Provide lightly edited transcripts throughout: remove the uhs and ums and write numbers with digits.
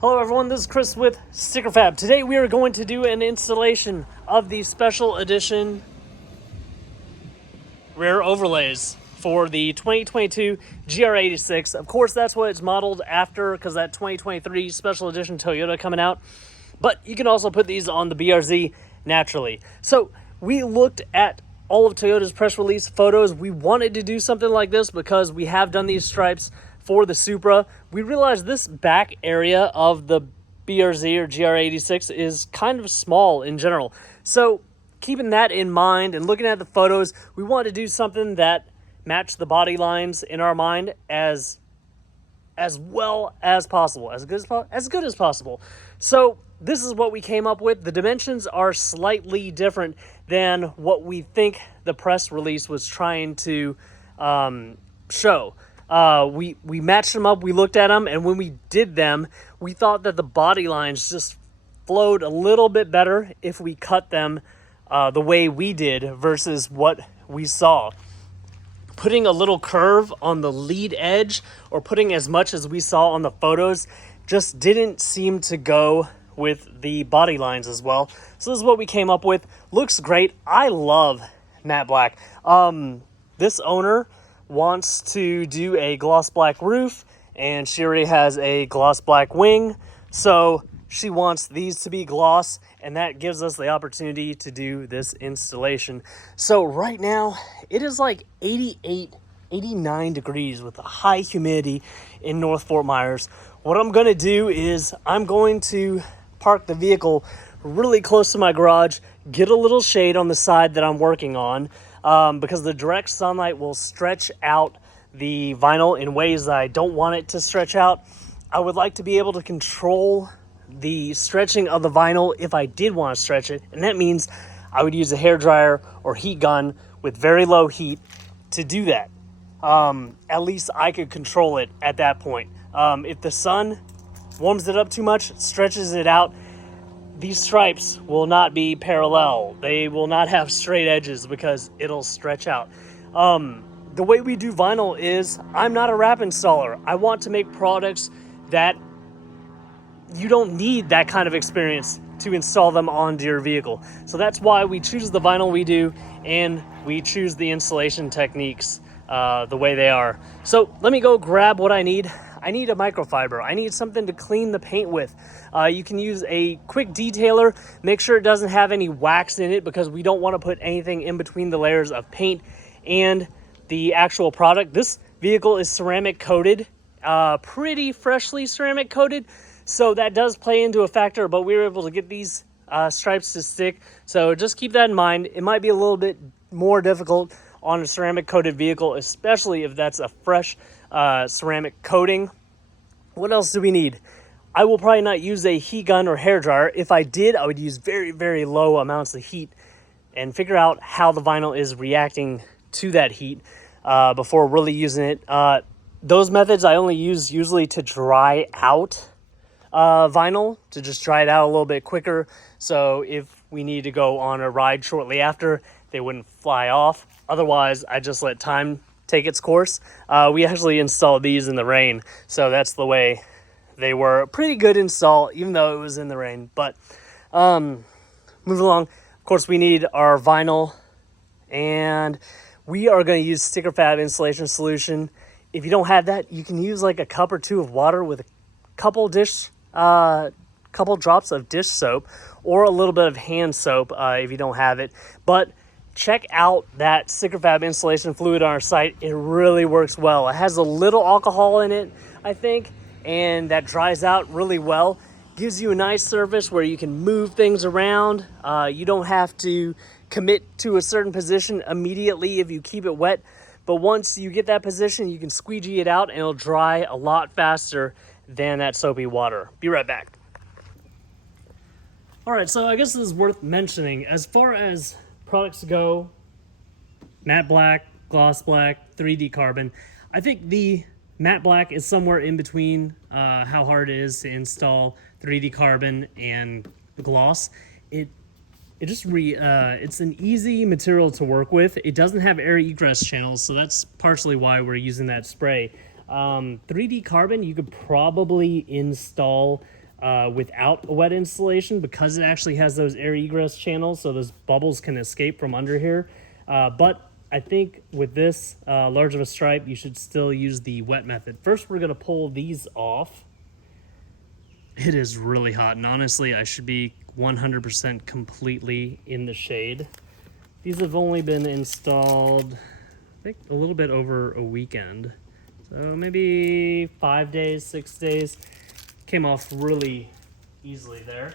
Hello everyone, this is Chris with Sticker Fab. Today we are going to do an installation of the special edition rear overlays for the 2022 GR86. Of course, that's what it's modeled after because that 2023 special edition Toyota coming out. But you can also put these on the BRZ naturally. So we looked at all of Toyota's press release photos. We wanted to do something like this because we have done these stripes for the Supra. We realized this back area of the BRZ or GR86 is kind of small in general. So keeping that in mind and looking at the photos, we wanted to do something that matched the body lines in our mind as well as possible, as good as possible. So this is what we came up with. The dimensions are slightly different than what we think the press release was trying to show. We matched them up, we looked at them, and when we did them, we thought that the body lines just flowed a little bit better if we cut them the way we did versus what we saw. Putting a little curve on the lead edge or putting as much as we saw on the photos just didn't seem to go with the body lines as well. So this is what we came up with. Looks great. I love matte black. This owner wants to do a gloss black roof, and she already has a gloss black wing, so she wants these to be gloss, and that gives us the opportunity to do this installation. So right now it is like 88, 89 degrees with a high humidity in North Fort Myers. What I'm going to do is I'm going to park the vehicle really close to my garage, get a little shade on the side that I'm working on, because the direct sunlight will stretch out the vinyl in ways that I don't want it to stretch out. I would like to be able to control the stretching of the vinyl if I did want to stretch it, and that means I would use a hairdryer or heat gun with very low heat to do that. At least I could control it at that point. If the sun warms it up too much, stretches it out, these stripes will not be parallel. They will not have straight edges because it'll stretch out. The way we do vinyl is I'm not a wrap installer. I want to make products that you don't need that kind of experience to install them onto your vehicle. So that's why we choose the vinyl we do, and we choose the installation techniques the way they are. So let me go grab what I need. I need a microfiber. I need something to clean the paint with. You can use a quick detailer. Make sure it doesn't have any wax in it because we don't want to put anything in between the layers of paint and the actual product. This vehicle is ceramic coated, pretty freshly ceramic coated. So that does play into a factor, but we were able to get these stripes to stick. So just keep that in mind. It might be a little bit more difficult on a ceramic coated vehicle, especially if that's a fresh ceramic coating. What else do we need? I will probably not use a heat gun or hairdryer. If I did, I would use very, very low amounts of heat and figure out how the vinyl is reacting to that heat before really using it. Those methods I only use usually to dry out vinyl, to just dry it out a little bit quicker. So if we need to go on a ride shortly after, they wouldn't fly off. Otherwise, I just let time take its course. We actually installed these in the rain, so that's the way they were. Pretty good install, even though it was in the rain. But moving along, of course, we need our vinyl, and we are going to use Sticker Fab installation solution. If you don't have that, you can use like a cup or two of water with a couple drops of dish soap or a little bit of hand soap if you don't have it. But check out that Sticker Fab installation fluid on our site. It really works well. It has a little alcohol in it, I think, and that dries out really well. Gives you a nice surface where you can move things around. You don't have to commit to a certain position immediately if you keep it wet. But once you get that position, you can squeegee it out and it'll dry a lot faster than that soapy water. Be right back. All right, so I guess this is worth mentioning. As far as products go, matte black, gloss black, 3D carbon, I think the matte black is somewhere in between how hard it is to install 3D carbon and the gloss. It's an easy material to work with. It doesn't have air egress channels, so that's partially why we're using that spray. 3D carbon, you could probably install without a wet installation because it actually has those air egress channels, so those bubbles can escape from under here. But I think with this large of a stripe, you should still use the wet method. First, we're going to pull these off. It is really hot, and honestly, I should be 100% completely in the shade. These have only been installed, I think, a little bit over a weekend. So maybe 5 days, 6 days. Came off really easily there.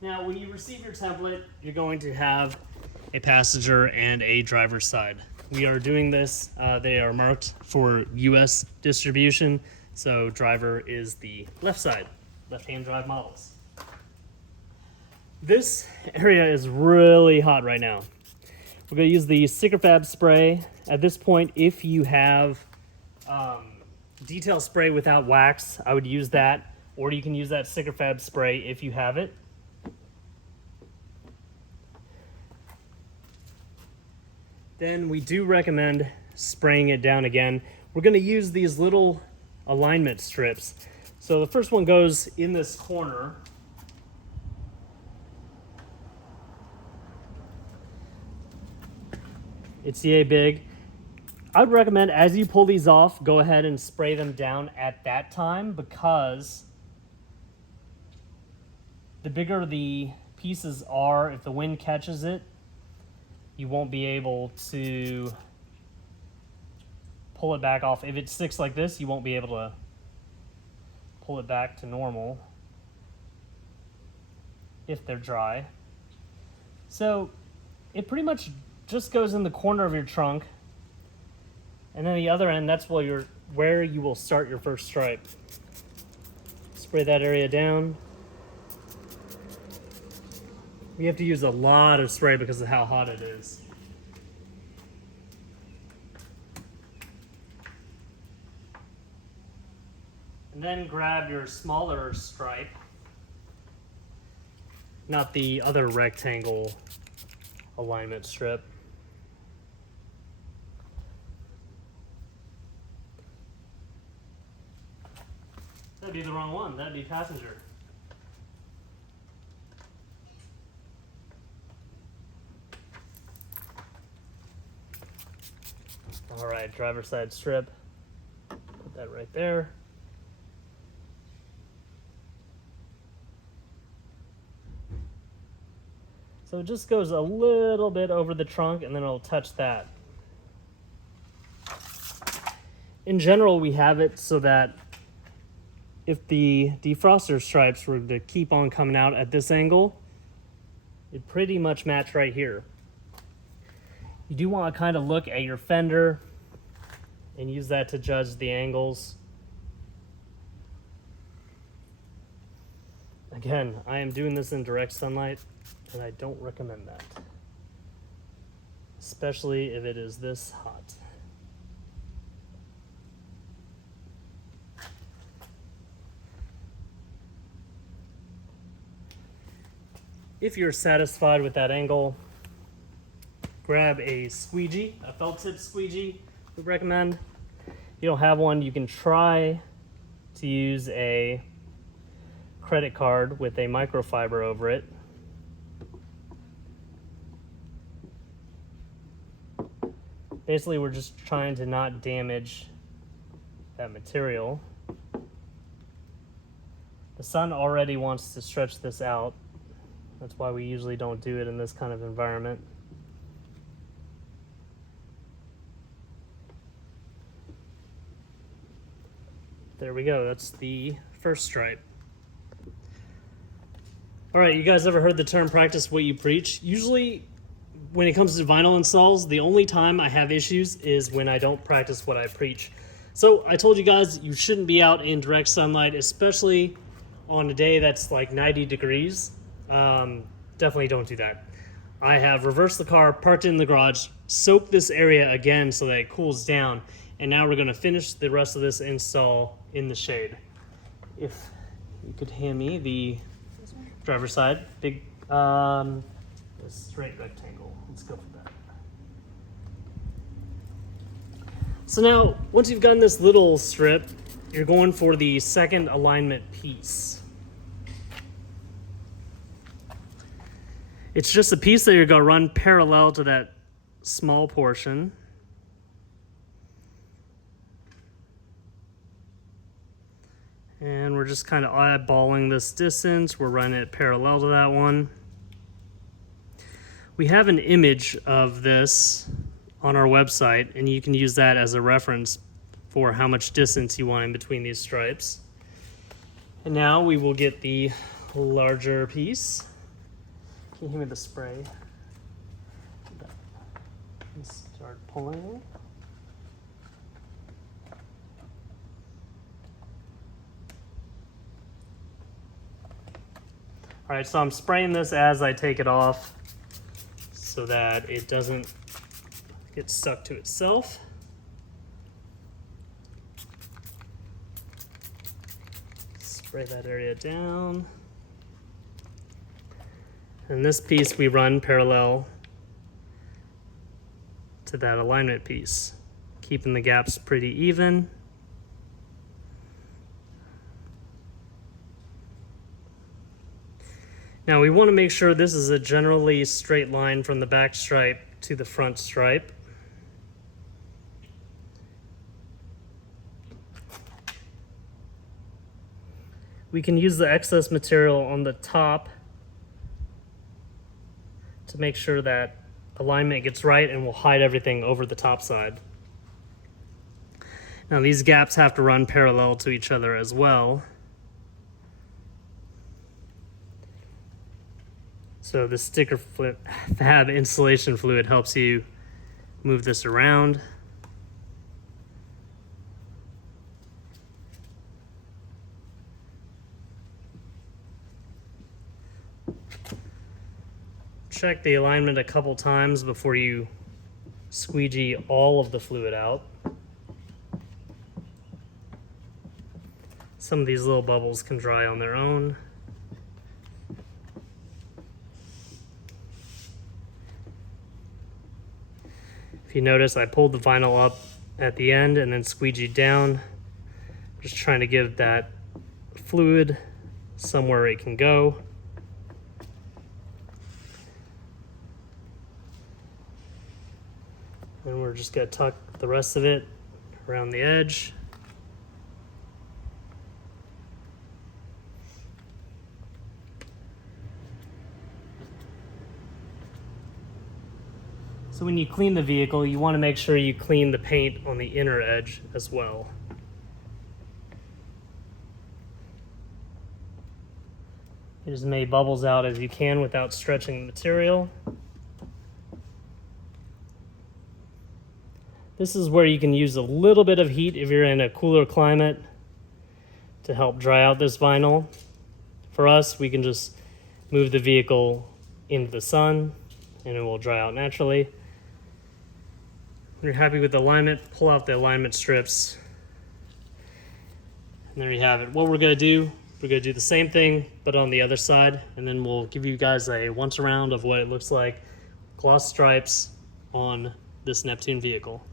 Now, when you receive your template, you're going to have a passenger and a driver's side. We are doing this, they are marked for US distribution, so driver is the left side, left-hand drive models. This area is really hot right now. We're going to use the Sticker-Fab spray. At this point, if you have detail spray without wax, I would use that, or you can use that Sticker-Fab spray if you have it. Then we do recommend spraying it down again. We're going to use these little alignment strips. So the first one goes in this corner. It's yay big. I would recommend as you pull these off, go ahead and spray them down at that time, because the bigger the pieces are, if the wind catches it, you won't be able to pull it back off. If it sticks like this, you won't be able to pull it back to normal if they're dry. So it pretty much just goes in the corner of your trunk, and then the other end, that's where you will start your first stripe. Spray that area down. We have to use a lot of spray because of how hot it is. And then grab your smaller stripe, not the other rectangle alignment strip. That'd be the wrong one. That'd be passenger. All right, driver side strip. Put that right there. So it just goes a little bit over the trunk, and then it'll touch that. In general, we have it so that if the defroster stripes were to keep on coming out at this angle, it pretty much match right here. You do want to kind of look at your fender and use that to judge the angles. Again, I am doing this in direct sunlight, and I don't recommend that, especially if it is this hot. If you're satisfied with that angle, grab a squeegee, a felt tip squeegee, we recommend. If you don't have one, you can try to use a credit card with a microfiber over it. Basically, we're just trying to not damage that material. The sun already wants to stretch this out. That's why we usually don't do it in this kind of environment. There we go, that's the first stripe. All right, you guys ever heard the term practice what you preach? Usually when it comes to vinyl installs, the only time I have issues is when I don't practice what I preach. So I told you guys you shouldn't be out in direct sunlight, especially on a day that's like 90 degrees. Definitely don't do that. I have reversed the car, parked it in the garage, soaked this area again so that it cools down, and now we're going to finish the rest of this install in the shade. If you could hand me the driver's side, big straight rectangle. Let's go for that. So now, once you've gotten this little strip, you're going for the second alignment piece. It's just a piece that you're going to run parallel to that small portion. And we're just kind of eyeballing this distance. We're running it parallel to that one. We have an image of this on our website, and you can use that as a reference for how much distance you want in between these stripes. And now we will get the larger piece. Can you hear me the spray? Let's start pulling. All right, so I'm spraying this as I take it off so that it doesn't get stuck to itself. Spray that area down. And this piece we run parallel to that alignment piece, keeping the gaps pretty even. Now we want to make sure this is a generally straight line from the back stripe to the front stripe. We can use the excess material on the top to make sure that alignment gets right, and we'll hide everything over the top side. Now these gaps have to run parallel to each other as well. So the sticker fab installation fluid helps you move this around. Check the alignment a couple times before you squeegee all of the fluid out. Some of these little bubbles can dry on their own. If you notice, I pulled the vinyl up at the end and then squeegeed down. Just trying to give that fluid somewhere it can go. And we're just going to tuck the rest of it around the edge. So when you clean the vehicle, you want to make sure you clean the paint on the inner edge as well. Get as many bubbles out as you can without stretching the material. This is where you can use a little bit of heat if you're in a cooler climate to help dry out this vinyl. For us, we can just move the vehicle into the sun and it will dry out naturally. When you're happy with the alignment, pull out the alignment strips. And there you have it. What we're going to do, we're going to do the same thing, but on the other side, and then we'll give you guys a once around of what it looks like, gloss stripes on this Neptune vehicle.